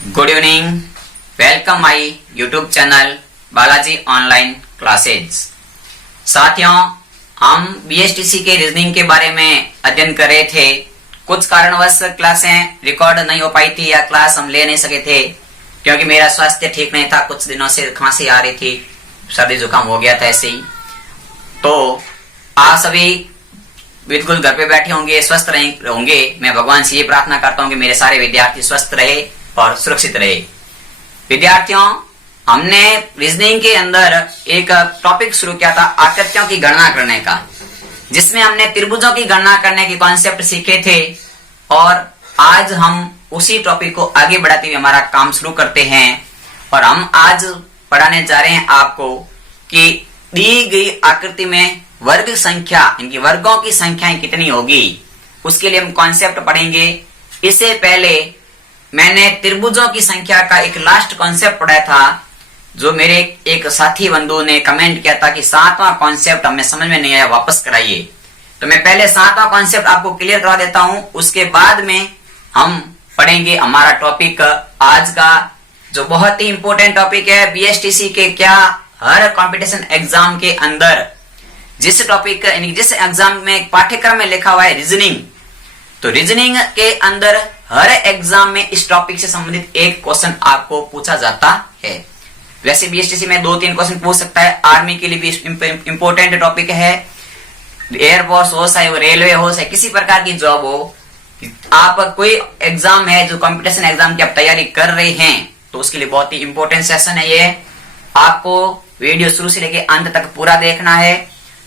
Good evening, welcome my YouTube channel Balaji online classes. साथियों, हम BSTC के रीजनिंग के बारे में अध्ययन कर रहे थे। कुछ कारणवश क्लासें रिकॉर्ड नहीं हो पाई थी या क्लास हम ले नहीं सके थे क्योंकि मेरा स्वास्थ्य ठीक नहीं था। कुछ दिनों से खांसी आ रही थी, सर्दी जुकाम हो गया था ऐसे ही। तो आप सभी बिल्कुल घर पे बैठे होंगे, स्वस्थ होंगे। मैं भगवान से ये प्रार्थना करता हूँ कि मेरे सारे विद्यार्थी स्वस्थ रहे और सुरक्षित रहे। विद्यार्थियों, हमने रीजनिंग के अंदर एक टॉपिक शुरू किया था आकृतियों की गणना करने का, जिसमें हमने त्रिभुजों की गणना करने के कॉन्सेप्ट सीखे थे। और आज हम उसी टॉपिक को आगे बढ़ाते हुए हमारा काम शुरू करते हैं। और हम आज पढ़ाने जा रहे हैं आपको कि दी गई आकृति में वर्ग संख्या, इनकी वर्गों की संख्याएं कितनी होगी, उसके लिए हम कॉन्सेप्ट पढ़ेंगे। इससे पहले मैंने त्रिभुजों की संख्या का एक लास्ट कॉन्सेप्ट पढ़ा था, जो मेरे एक साथी बंधु ने कमेंट किया था कि 7वां कॉन्सेप्ट हमें समझ में नहीं आया, वापस कराइए। तो मैं पहले 7वां कॉन्सेप्ट आपको क्लियर करा देता हूं, उसके बाद में हम पढ़ेंगे हमारा टॉपिक आज का, जो बहुत ही इंपॉर्टेंट टॉपिक है बीएसटीसी के क्या हर कंपटीशन एग्जाम के अंदर जिस टॉपिक जिस एग्जाम में पाठ्यक्रम में लिखा हुआ है रीजनिंग, तो रीजनिंग के अंदर हर एग्जाम में इस टॉपिक से संबंधित एक क्वेश्चन आपको पूछा जाता है। वैसे बीएसटीसी में 2-3 क्वेश्चन पूछ सकता है। आर्मी के लिए भी इंपॉर्टेंट टॉपिक है। एयरफोर्स हो, चाहे रेलवे हो, चाहे किसी प्रकार की जॉब हो, आप कोई एग्जाम है जो कंपटीशन एग्जाम की आप तैयारी कर रहे हैं, तो उसके लिए बहुत ही इंपॉर्टेंट सेशन है ये। आपको वीडियो शुरू से लेकर अंत तक पूरा देखना है।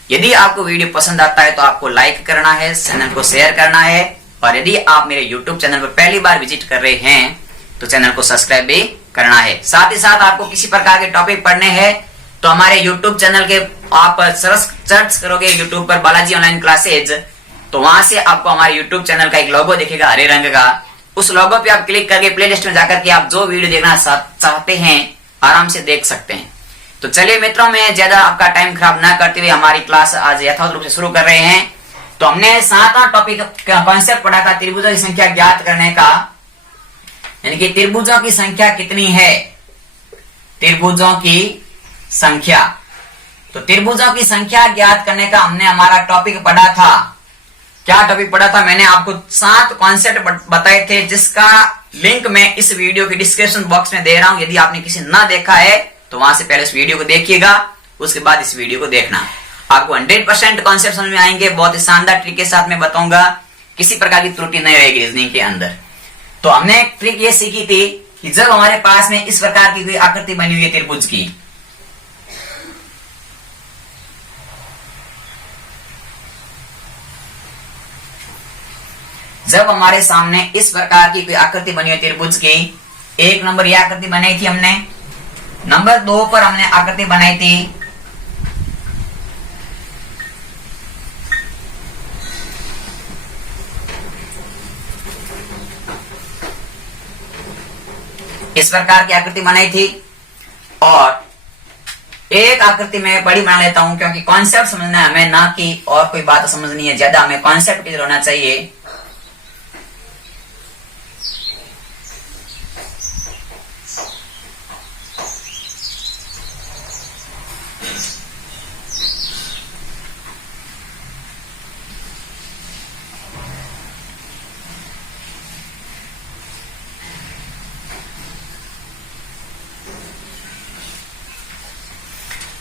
यदि आपको वीडियो पसंद आता है तो आपको लाइक करना है, चैनल को शेयर करना है, और यदि आप मेरे यूट्यूब चैनल पर पहली बार विजिट कर रहे हैं तो चैनल को सब्सक्राइब भी करना है। साथ ही साथ आपको किसी प्रकार के टॉपिक पढ़ने हैं तो हमारे यूट्यूब चैनल के आप सर्च करोगे यूट्यूब पर बालाजी ऑनलाइन क्लासेज, तो वहां से आपको हमारे यूट्यूब चैनल का एक लोगो दिखेगा हरे रंग का। उस लोगो पे आप क्लिक करके प्ले लिस्ट में जाकर के आप जो वीडियो देखना चाहते हैं आराम से देख सकते हैं। तो चलिए मित्रों, मैं ज्यादा आपका टाइम खराब ना करते हुए हमारी क्लास आज यथावत रूप से शुरू कर रहे हैं। तो हमने 7वां टॉपिक का कॉन्सेप्ट पढ़ा था त्रिभुजों की संख्या ज्ञात करने का, यानी कि त्रिभुजों की संख्या कितनी है, त्रिभुजों की संख्या। तो त्रिभुजों की संख्या ज्ञात करने का हमने हमारा टॉपिक पढ़ा था। क्या टॉपिक पढ़ा था? मैंने आपको 7 कॉन्सेप्ट बताए थे, जिसका लिंक मैं इस वीडियो के डिस्क्रिप्शन बॉक्स में दे रहा हूं। यदि आपने किसी ना देखा है तो वहां से पहले इस वीडियो को देखिएगा, उसके बाद इस वीडियो को देखना। आपको 100% कॉन्सेप्ट समझ में आएंगे। बहुत ही शानदार ट्रिक के साथ में बताऊंगा, किसी प्रकार की त्रुटि नहीं रहेगी रीजनिंग के अंदर। तो हमने एक ट्रिक ये सीखी थी कि जब हमारे पास में इस प्रकार की कोई आकृति बनी हुई है त्रिभुज की, जब हमारे सामने इस प्रकार की कोई आकृति बनी हुई त्रिभुज की, 1 नंबर ये आकृति बनाई थी हमने, नंबर 2 पर हमने आकृति बनाई थी इस प्रकार की आकृति बनाई थी। और एक आकृति में बड़ी बना लेता हूं क्योंकि कॉन्सेप्ट समझना है हमें, ना कि और कोई बात समझनी है। ज्यादा हमें कॉन्सेप्ट क्लियर होना चाहिए।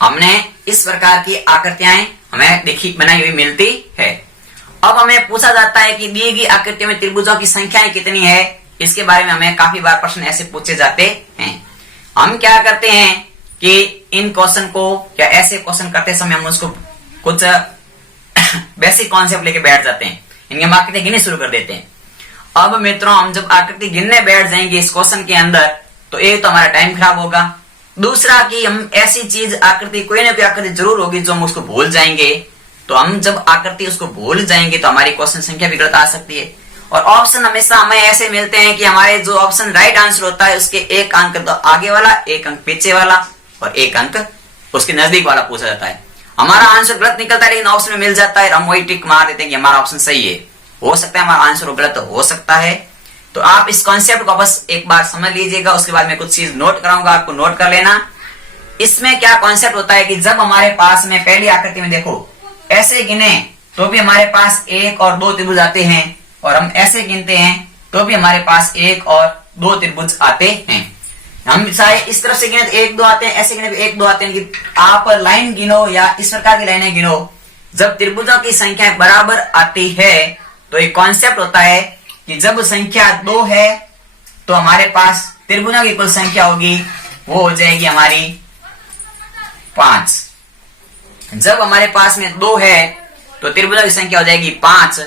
हमने इस प्रकार की आकृतियां हमें बनाई हुई मिलती है। अब हमें पूछा जाता है कि दी गई आकृति में त्रिभुजों की संख्याएं कितनी है। इसके बारे में हमें काफी बार प्रश्न ऐसे पूछे जाते हैं। हम क्या करते हैं कि इन क्वेश्चन को या ऐसे क्वेश्चन करते समय हम उसको कुछ बेसिक कॉन्सेप्ट लेके बैठ जाते हैं, इनकी हम आकृति गिनने शुरू कर देते हैं। अब मित्रों, हम जब आकृति गिनने बैठ जाएंगे इस क्वेश्चन के अंदर, तो एक तो हमारा टाइम खराब होगा, दूसरा कि हम ऐसी चीज आकृति कोई ना कोई आकृति जरूर होगी जो हम उसको भूल जाएंगे। तो हम जब आकृति उसको भूल जाएंगे तो हमारी क्वेश्चन संख्या भी गलत आ सकती है। और ऑप्शन हमेशा हमें ऐसे मिलते हैं कि हमारे जो ऑप्शन राइट आंसर होता है उसके 1 अंक तो आगे वाला, 1 अंक पीछे वाला और 1 अंक उसके नजदीक वाला पूछा जाता है। हमारा आंसर गलत निकलता है लेकिन ऑप्शन में मिल जाता है, हम वही टिक मार देते हैं कि हमारा ऑप्शन सही है। हो सकता है हमारा आंसर गलत हो सकता है, तो आप इस कॉन्सेप्ट को बस एक बार समझ लीजिएगा, उसके बाद मैं कुछ चीज नोट कराऊंगा, आपको नोट कर लेना। इसमें क्या कॉन्सेप्ट होता है कि जब हमारे पास में पहली आकृति में देखो ऐसे गिने तो भी हमारे पास 1 और 2 त्रिभुज आते हैं, और हम ऐसे गिनते हैं तो भी हमारे पास 1 और 2 त्रिभुज आते हैं। हम चाहे इस तरफ से गिने तो 1 2 आते हैं, ऐसे गिने तो 1 2 आते हैं। आप लाइन गिनो या इस प्रकार की लाइनें गिनो, जब त्रिभुजों की संख्या बराबर आती है तो एक कॉन्सेप्ट होता है कि जब संख्या 2 है तो हमारे पास त्रिभुजों की कुल संख्या होगी वो हो जाएगी हमारी 5। जब हमारे पास में 2 है तो त्रिभुजों की संख्या हो जाएगी 5।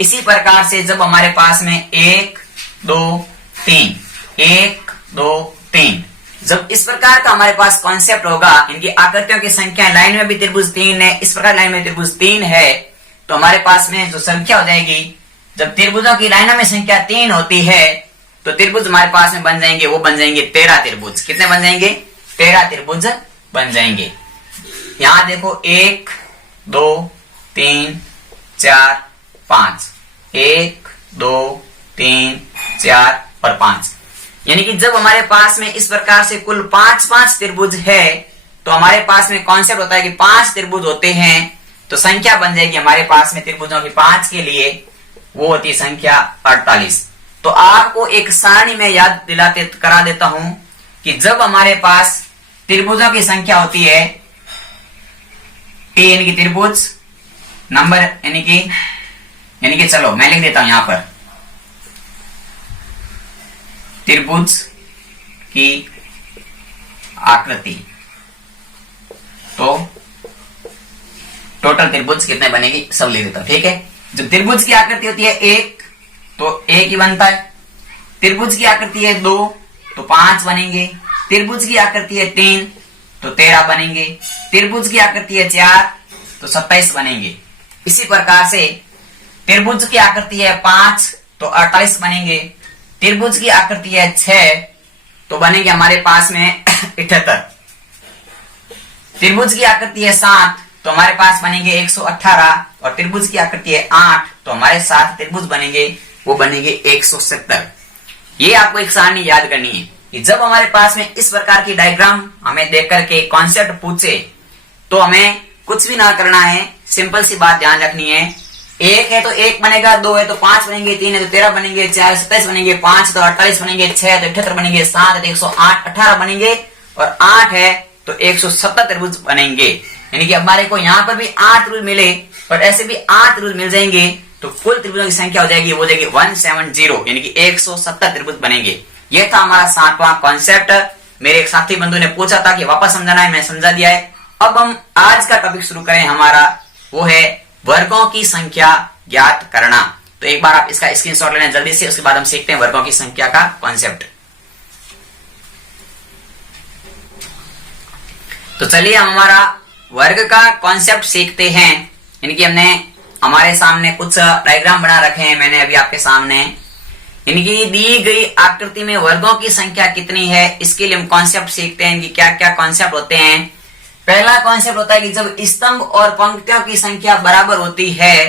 इसी प्रकार से जब हमारे पास में 1 2 3 1 2 3, जब इस प्रकार का हमारे पास कॉन्सेप्ट होगा, इनकी आकृतियों की संख्या लाइन में भी त्रिभुज 3 है, इस प्रकार लाइन में त्रिभुज 3 है, तो हमारे पास में जो संख्या हो जाएगी, जब त्रिभुजों की लाइनों में संख्या 3 होती है तो त्रिभुज हमारे पास में बन जाएंगे, वो बन जाएंगे 13 त्रिभुज। कितने बन जाएंगे? 13 त्रिभुज बन जाएंगे। यहां देखो 1 2 3 4 5, 1 2 3 4 और 5, यानी कि जब हमारे पास में इस प्रकार से कुल 5 त्रिभुज है तो हमारे पास में कॉन्सेप्ट होता है कि 5 त्रिभुज होते हैं तो संख्या बन जाएगी हमारे पास में त्रिभुजों की 5 के लिए, वो होती है संख्या 48। तो आपको एक सारणी में याद दिलाते करा देता हूं कि जब हमारे पास त्रिभुजों की संख्या होती है टी, यानी कि त्रिभुज नंबर, यानी कि चलो मैं लिख देता हूं यहां पर त्रिभुज की आकृति, तो टोटल त्रिभुज कितने बनेगी सब लिख देता हूं, ठीक है। जब त्रिभुज की आकृति होती है 1 तो 1 ही बनता है, त्रिभुज की आकृति है 2 तो 5 बनेंगे, त्रिभुज की आकृति है 3 तो 13 बनेंगे, त्रिभुज की आकृति है 4 तो 27 बनेंगे। इसी प्रकार से त्रिभुज की आकृति है 5 तो 48 बनेंगे, त्रिभुज की आकृति है 6 तो बनेंगे हमारे पास में 78, त्रिभुज की आकृति है 7 तो हमारे पास बनेंगे 118, और त्रिभुज की आकृति है 8 तो हमारे साथ त्रिभुज बनेंगे, वो बनेंगे 170। ये आपको एक सारणी याद करनी है कि जब हमारे पास में इस प्रकार की डायग्राम हमें देख करके कॉन्सेप्ट पूछे तो हमें कुछ भी ना करना है, सिंपल सी बात ध्यान रखनी है। 1 है तो 1 बनेगा, 2 है तो 5 बनेंगे, 3 है तो 13 बनेंगे, 4 27 बनेंगे, 5 तो 48 बनेंगे, 6 तो 78 बनेंगे, 7 है तो 108 18 बनेंगे, और 8 है तो 170 त्रिभुज बनेंगे। यानी कि हमारे को यहाँ पर भी 8 त्रिभुज मिले और ऐसे भी 8 त्रिभुज मिल जाएंगे तो कुल त्रिभुजों की संख्या हो जाएगी, वो हो जाएगी 170, यानी कि 170 त्रिभुज बनेंगे। यह था हमारा 7वां कॉन्सेप्ट। मेरे एक साथी बंधु ने पूछा था कि वापस समझाना है, मैं समझा दिया है। अब हम आज का टॉपिक शुरू करें, हमारा वो है वर्गों की संख्या ज्ञात करना। तो एक बार आप इसका स्क्रीनशॉट लेना जल्दी से, उसके बाद हम सीखते हैं वर्गों की संख्या का कॉन्सेप्ट। तो चलिए हम हमारा वर्ग का कॉन्सेप्ट सीखते हैं। यानी कि हमने हमारे सामने कुछ डायग्राम बना रखे हैं, मैंने अभी आपके सामने। यानी कि दी गई आकृति में वर्गों की संख्या कितनी है, इसके लिए हम कॉन्सेप्ट सीखते हैं कि क्या क्या कॉन्सेप्ट होते हैं। पहला कॉन्सेप्ट होता है कि जब स्तंभ और पंक्तियों की संख्या बराबर होती है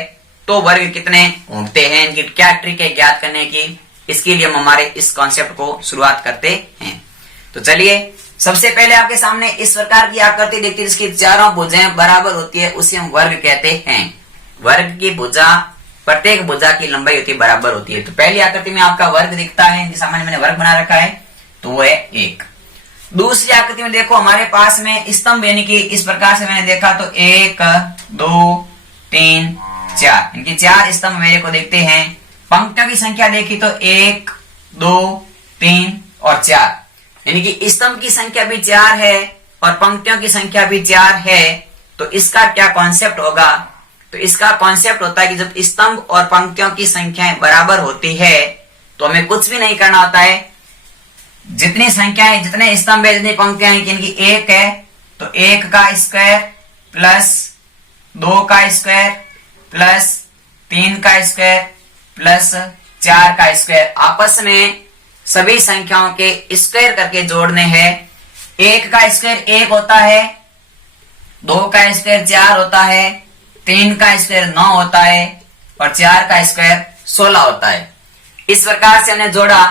तो वर्ग कितने होते हैं, इनकी क्या ट्रिक है ज्ञात करने की, इसके लिए हम हमारे इस कॉन्सेप्ट को शुरुआत करते हैं। तो चलिए सबसे पहले आपके सामने इस प्रकार की आकृति दिखती है जिसकी चारों भुजाएं बराबर होती है, उसे हम वर्ग कहते हैं। वर्ग की भुजा, प्रत्येक भुजा की लंबाई होती है बराबर होती है। तो पहली आकृति में आपका वर्ग दिखता है, सामान्य मैंने वर्ग बना रखा है, तो वो है 1। दूसरी आकृति में देखो हमारे पास में स्तंभ, यानी कि इस प्रकार से मैंने देखा तो 1 2 3 4, इनके 4 स्तंभ मेरे को देखते हैं। पंक्तियों की संख्या देखी तो 1 2 3 और 4, यानी कि स्तंभ की संख्या भी 4 है और पंक्तियों की संख्या भी 4 है। तो इसका क्या कॉन्सेप्ट होगा, तो इसका कॉन्सेप्ट होता है कि जब स्तंभ और पंक्तियों की संख्याएं बराबर होती है तो हमें कुछ भी नहीं करना होता है। जितनी संख्याएं, जितने स्तंभ है, जितनी पंक्तियां हैं, यानी कि 1 है तो 1 का स्क्वायर प्लस 2 का स्क्वायर प्लस 3 का स्क्वायर प्लस 4 का स्क्वायर, आपस में सभी संख्याओं के स्क्वायर करके जोड़ने हैं। 1 का स्क्वायर 1 होता है, 2 का स्क्वायर 4 होता है, 3 का स्क्वायर 9 होता है और 4 का स्क्वायर 16 होता है। इस प्रकार से हमने जोड़ा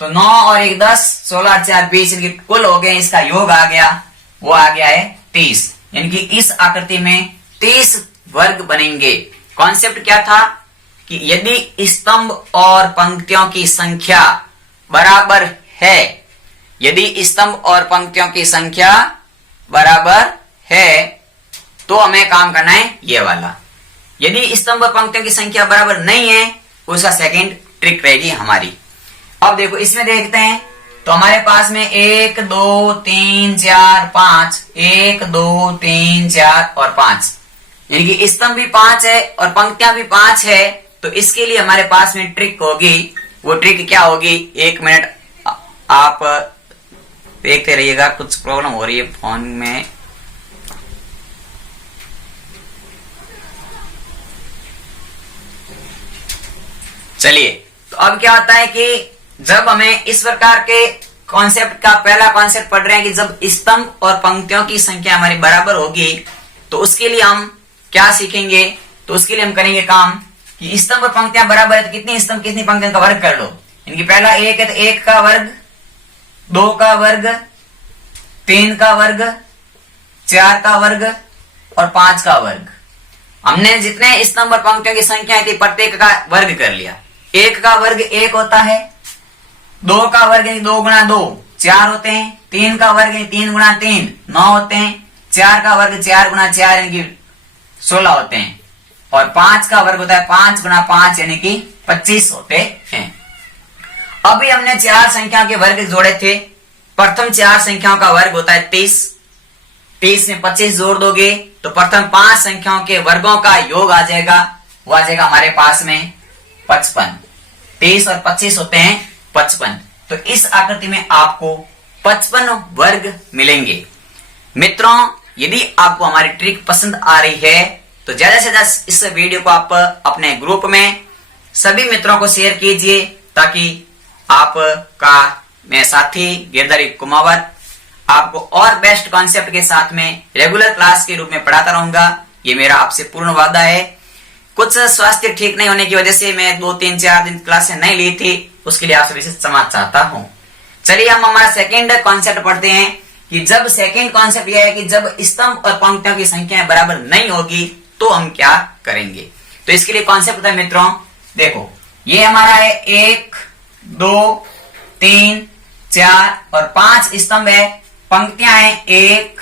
तो 9 और 1 10, 16 और 4 20, इनके कुल हो गए, इसका योग आ गया, वो आ गया है 30। यानी कि इस आकृति में 30 वर्ग बनेंगे। कॉन्सेप्ट क्या था कि यदि स्तंभ और पंक्तियों की संख्या बराबर है, यदि स्तंभ और पंक्तियों की संख्या बराबर है तो हमें काम करना है ये वाला। यदि स्तंभ और पंक्तियों की संख्या बराबर नहीं है, उसका सेकंड ट्रिक रहेगी हमारी। अब देखो इसमें देखते हैं तो हमारे पास में 1 2 3 4 5, 1 2 3 4 और 5, यानी कि स्तंभ भी 5 है और पंक्तियां भी 5 है। तो इसके लिए हमारे पास में ट्रिक होगी। वो ट्रिक क्या होगी, 1 मिनट आप देखते रहिएगा, कुछ प्रॉब्लम हो रही है फोन में। चलिए, तो अब क्या होता है कि जब हमें इस प्रकार के कॉन्सेप्ट का पहला कॉन्सेप्ट पढ़ रहे हैं कि जब स्तंभ और पंक्तियों की संख्या हमारी बराबर होगी, तो उसके लिए हम क्या सीखेंगे, तो उसके लिए हम करेंगे काम कि स्तंभ और पंक्तियां बराबर है तो कितनी स्तंभ कितनी पंक्तियों का वर्ग कर लो। इनकी पहला 1 है तो 1 का वर्ग, 2 का वर्ग, 3 का वर्ग, 4 का वर्ग और 5 का वर्ग। हमने जितने स्तंभ और पंक्तियों की संख्या थी प्रत्येक का वर्ग कर लिया। 1 का वर्ग 1 होता है, 2 का वर्ग 2 गुणा 2 4 होते हैं, 3 का वर्ग 3 गुणा 3 9 होते हैं, 4 का वर्ग 4 गुणा 4 यानी कि 16 होते हैं, और 5 का वर्ग होता है 5 गुणा 5 यानी कि 25 होते हैं। अभी हमने 4 संख्याओं के वर्ग जोड़े थे। प्रथम 4 संख्याओं का वर्ग होता है 30, 30 में 25 जोड़ दोगे तो प्रथम 5 संख्याओं के वर्गों का योग आ जाएगा, वो आ जाएगा हमारे पास में 55। 30 और 25 होते हैं 55। तो इस आकृति में आपको 55 वर्ग मिलेंगे। मित्रों, यदि आपको हमारी ट्रिक पसंद आ रही है तो ज्यादा से ज्यादा इस वीडियो को आप अपने ग्रुप में सभी मित्रों को शेयर कीजिए, ताकि आपका मैं साथी गिरधर कुमावत आपको और बेस्ट कॉन्सेप्ट के साथ में रेगुलर क्लास के रूप में पढ़ाता रहूंगा। ये मेरा आपसे पूर्ण वादा है। कुछ स्वास्थ्य ठीक नहीं होने की वजह से मैं 2 3 4 दिन क्लासें नहीं ली थी, उसके लिए आप सभी से क्षमा चाहता हूं। चलिए हम हमारा सेकेंड कॉन्सेप्ट पढ़ते हैं कि जब सेकेंड कॉन्सेप्ट यह है कि जब स्तंभ और पंक्तियों की संख्या बराबर नहीं होगी तो हम क्या करेंगे। तो इसके लिए कॉन्सेप्ट है मित्रों, देखो ये हमारा है 1 2 3 4 और 5 स्तंभ है, पंक्तियां हैं 1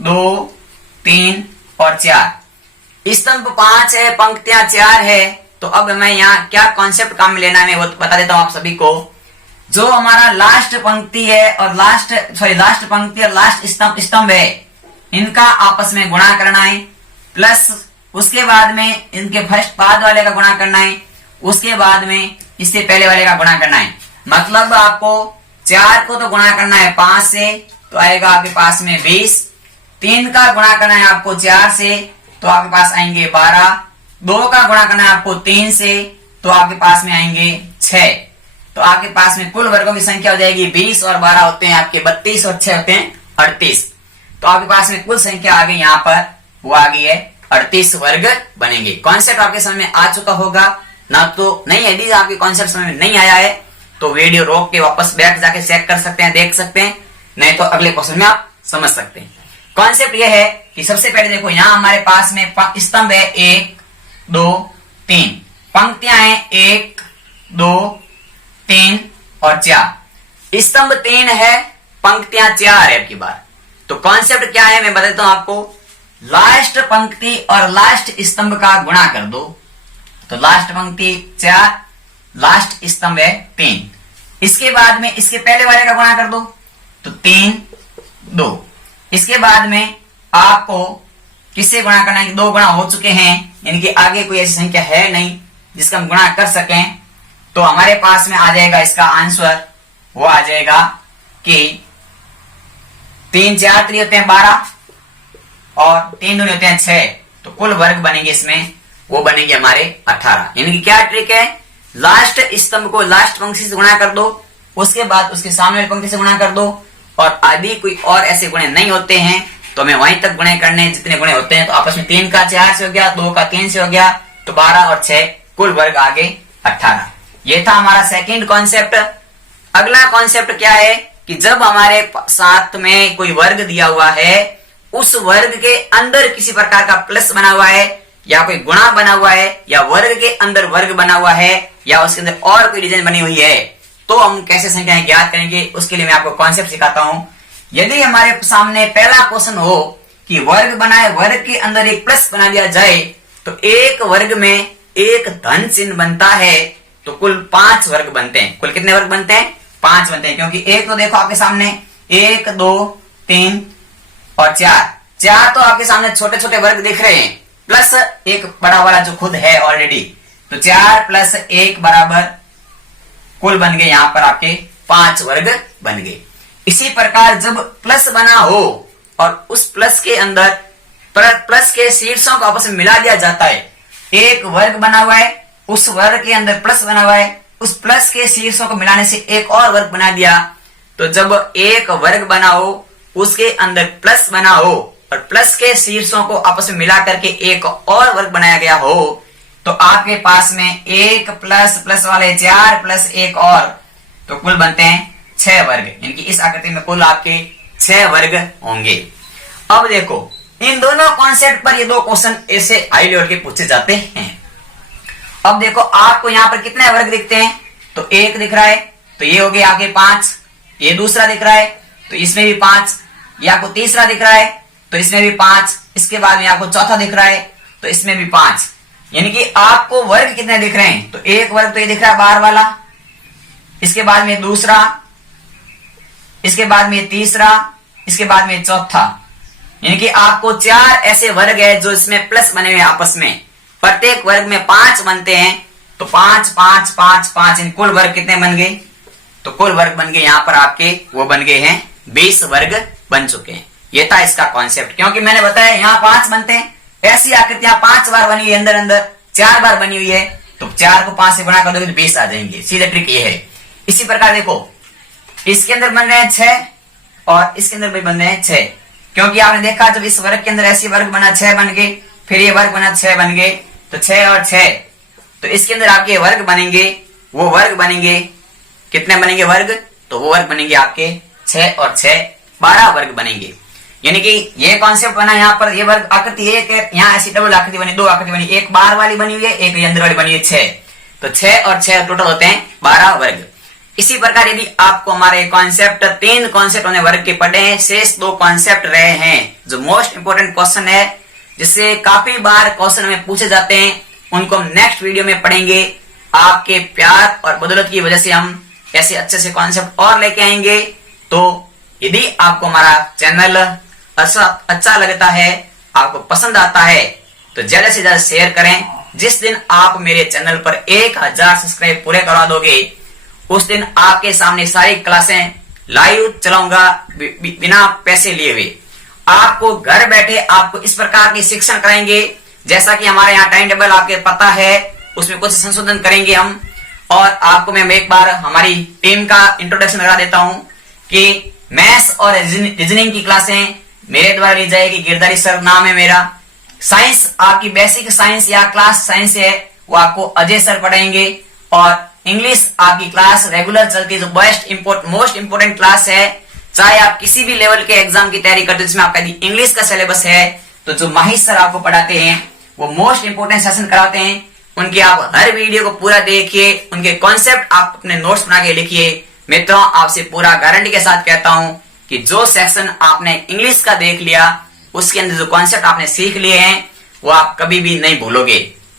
2 3 और 4। स्तंभ 5 है, पंक्तियां 4 है। तो अब मैं यहाँ क्या कॉन्सेप्ट काम में लेना है मैं वो बता देता हूं आप सभी को। जो हमारा लास्ट पंक्ति है और लास्ट पंक्ति और लास्ट स्तंभ है, इनका आपस में गुणा करना है, प्लस उसके बाद में इनके फर्स्ट बाद वाले का गुणा करना है, उसके बाद में इससे पहले वाले का गुणा करना है। मतलब आपको 4 को तो गुणा करना है 5 से, तो आएगा आपके पास में 20। 3 का गुणा करना है आपको 4 से, तो आपके पास आएंगे 12। 2 का गुणा करना है आपको 3 से, तो आपके पास में आएंगे 6। तो आपके पास में कुल वर्गों की संख्या हो जाएगी 20 और 12 होते हैं आपके 32 और 6 होते हैं 38। तो आपके पास में कुल संख्या आ गई यहाँ पर, वो आ गई है 38 वर्ग बनेंगे। कॉन्सेप्ट आपके समझ में आ चुका होगा ना? तो नहीं, यदि आपके कॉन्सेप्ट समझ में नहीं आया है तो वीडियो रोक के वापस बैक जाके चेक कर सकते हैं, देख सकते हैं, नहीं तो अगले क्वेश्चन में आप समझ सकते हैं। कॉन्सेप्ट यह है कि सबसे पहले देखो यहाँ हमारे पास में स्तंभ है 1 2 3, पंक्तियां हैं 1 2 3 और 4। स्तंभ 3 है, पंक्तियां 4 है आपकी बार। तो कॉन्सेप्ट क्या है मैं बताता हूं आपको। लास्ट पंक्ति और लास्ट स्तंभ का गुणा कर दो, तो लास्ट पंक्ति 4, लास्ट स्तंभ है 3। इसके बाद में इसके पहले वाले का गुणा कर दो, तो 3 2। इसके बाद में आपको किससे गुणा करना है? 2 गुणा हो चुके हैं, यानी कि आगे कोई ऐसी संख्या है नहीं जिसका हम गुणा कर सकें। तो हमारे पास में आ जाएगा इसका आंसर, वो आ जाएगा कि 3 4 3 होते हैं 12 और 3 दूनी होते हैं 6। तो कुल वर्ग बनेंगे इसमें, वो बनेंगे हमारे 18। यानी कि क्या ट्रिक है, लास्ट स्तंभ को लास्ट पंक्ति से गुणा कर दो, उसके बाद उसके सामने वाली पंक्ति से गुणा कर दो, और आदि कोई और ऐसे गुणे नहीं होते हैं तो हमें वहीं तक गुणे करने जितने गुणे होते हैं। तो आपस में 3 का 4 से हो गया, 2 का 3 से हो गया, तो 12 और 6 कुल वर्ग आगे 18। ये था हमारा सेकंड कॉन्सेप्ट। अगला कॉन्सेप्ट क्या है कि जब हमारे साथ में कोई वर्ग दिया हुआ है, उस वर्ग के अंदर किसी प्रकार का प्लस बना हुआ है या कोई गुणा बना हुआ है या वर्ग के अंदर वर्ग बना हुआ है या उसके अंदर और कोई डिजाइन बनी हुई है, तो हम कैसे संख्याएं ज्ञात करेंगे, उसके लिए मैं आपको कॉन्सेप्ट सिखाता हूं। यदि हमारे सामने पहला क्वेश्चन हो कि वर्ग बनाए, वर्ग के अंदर एक प्लस बना दिया जाए, तो एक वर्ग में एक धन चिन्ह बनता है, तो कुल 5 वर्ग बनते हैं। कुल कितने वर्ग बनते हैं? 5 बनते हैं, क्योंकि एक तो देखो आपके सामने 1 2 3 और 4 तो आपके सामने छोटे छोटे वर्ग दिख रहे हैं, प्लस एक बड़ा वाला जो खुद है ऑलरेडी, तो 4 प्लस 1 बराबर कुल बन गए यहां पर आपके 5 वर्ग बन गए। इसी प्रकार जब प्लस बना हो और उस प्लस के अंदर प्लस के शीर्षों को आपस में मिला दिया जाता है, एक वर्ग बना हुआ है, उस वर्ग के अंदर प्लस बना हुआ है, उस प्लस के शीर्षों को मिलाने से एक और वर्ग बना दिया, तो जब एक वर्ग बना हो उसके अंदर प्लस बना हो और प्लस के शीर्षों को आपस में मिला करके एक और वर्ग बनाया गया हो, तो आपके पास में 1 प्लस प्लस वाले 4 प्लस 1 और, तो कुल बनते हैं 6 वर्ग। इनकी इस आकृति में कुल आपके 6 वर्ग होंगे। अब देखो इन दोनों कॉन्सेप्ट पर ये 2 क्वेश्चन ऐसे हाई लेवल के पूछे जाते हैं। अब देखो आपको यहाँ पर कितने वर्ग दिखते हैं, तो 1 दिख रहा है, तो ये हो गया आगे 5, ये दूसरा दिख रहा है तो इसमें भी 5, ये आपको तीसरा दिख रहा है तो इसमें भी 5, इसके बाद में आपको चौथा दिख रहा है तो इसमें भी 5, यानी कि आपको वर्ग कितने दिख रहे हैं, तो एक वर्ग तो ये दिख रहा है 12 वाला, इसके बाद में दूसरा, इसके बाद में तीसरा, इसके बाद में चौथा, यानी कि आपको 4 ऐसे वर्ग है जो इसमें प्लस बने हुए आपस में, प्रत्येक वर्ग में 5 बनते हैं, तो 5 5 5 5 इन कुल वर्ग कितने बन गए, तो कुल वर्ग बन गए यहाँ पर आपके वो बन गए हैं 20 वर्ग बन चुके हैं। ये था इसका कॉन्सेप्ट, क्योंकि मैंने बताया यहाँ 5 बनते हैं, ऐसी आकृतियां 5 बार बनी हुई है, अंदर अंदर 4 बार बनी हुई है, तो 4 को 5 से गुणा कर दोगे तो 20 आ जाएंगे। सीधा ट्रिक ये है। इसी प्रकार देखो इसके अंदर बन रहे हैं 6 और इसके अंदर भी बन रहे हैं 6, क्योंकि आपने देखा जब इस वर्ग के अंदर ऐसी वर्ग बना 6 बन गए, फिर ये वर्ग बना 6 बन गए, तो 6 और 6, तो इसके अंदर आपके वर्ग बनेंगे, वो वर्ग बनेंगे कितने बनेंगे वर्ग, तो वो वर्ग बनेंगे आपके 6 और 6 12 वर्ग बनेंगे। यानी कि ये कॉन्सेप्ट बना यहाँ पर, ये वर्ग आकृति एक है, यहाँ ऐसी डबल आकृति बनी, 2 आकृति बनी, एक बाहर वाली बनी हुई है, एक अंदर वाली बनी हुई है 6, तो 6 और 6 टोटल होते हैं 12 वर्ग। इसी प्रकार यदि आपको हमारे कॉन्सेप्ट 3 कॉन्सेप्ट हमने वर्ग के पढ़े हैं, शेष 2 कॉन्सेप्ट रहे हैं जो मोस्ट इंपोर्टेंट क्वेश्चन है, जिससे काफी बार क्वेश्चन हमें पूछे जाते हैं, उनको हम नेक्स्ट वीडियो में पढ़ेंगे। आपके प्यार और बदौलत की वजह से हम ऐसे अच्छे से कॉन्सेप्ट और लेके आएंगे। तो यदि आपको हमारा चैनल अच्छा लगता है, आपको पसंद आता है, तो ज्यादा से ज्यादा शेयर करें। जिस दिन आप मेरे चैनल पर 1000 सब्सक्राइब पूरे करवा दोगे, उस दिन आपके सामने सारी क्लासें लाइव चलाऊंगा बिना पैसे लिए हुए। आपको घर बैठे आपको इस प्रकार की शिक्षण कराएंगे, जैसा कि हमारे यहाँ टाइम टेबल आपके पता है, उसमें कुछ संशोधन करेंगे हम। और आपको मैं एक बार हमारी टीम का इंट्रोडक्शन करा देता हूं कि मैथ्स और रीजनिंग की क्लासें मेरे द्वारा ली जाएगी। गिरधारी सर नाम है मेरा। साइंस आपकी बेसिक साइंस या क्लास साइंस है, वो आपको अजय सर पढ़ाएंगे। और इंग्लिश आपकी क्लास रेगुलर चलती है, जो मोस्ट इंपोर्टेंट क्लास है। चाहे आप किसी भी लेवल के एग्जाम की तैयारी करते हो जिसमें आपका इंग्लिश का सिलेबस है, तो जो माहिर सर आपको पढ़ाते हैं वो मोस्ट इंपोर्टेंट सेशन कराते हैं। उनके आप हर वीडियो को पूरा देखिए, उनके कॉन्सेप्ट आप अपने नोट्स बना के लिखिए। मित्रों, आपसे पूरा गारंटी के साथ कहता हूं कि जो सेक्शन आपने इंग्लिश का देख लिया, उसके अंदर जो कॉन्सेप्ट आपने सीख लिए हैं, वो आप कभी भी नहीं भूलोगे।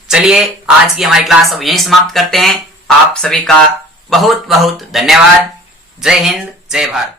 चलिए आज की हमारी क्लास अब यहीं समाप्त करते हैं। आप सभी का बहुत बहुत धन्यवाद। जय हिंद, जय भारत।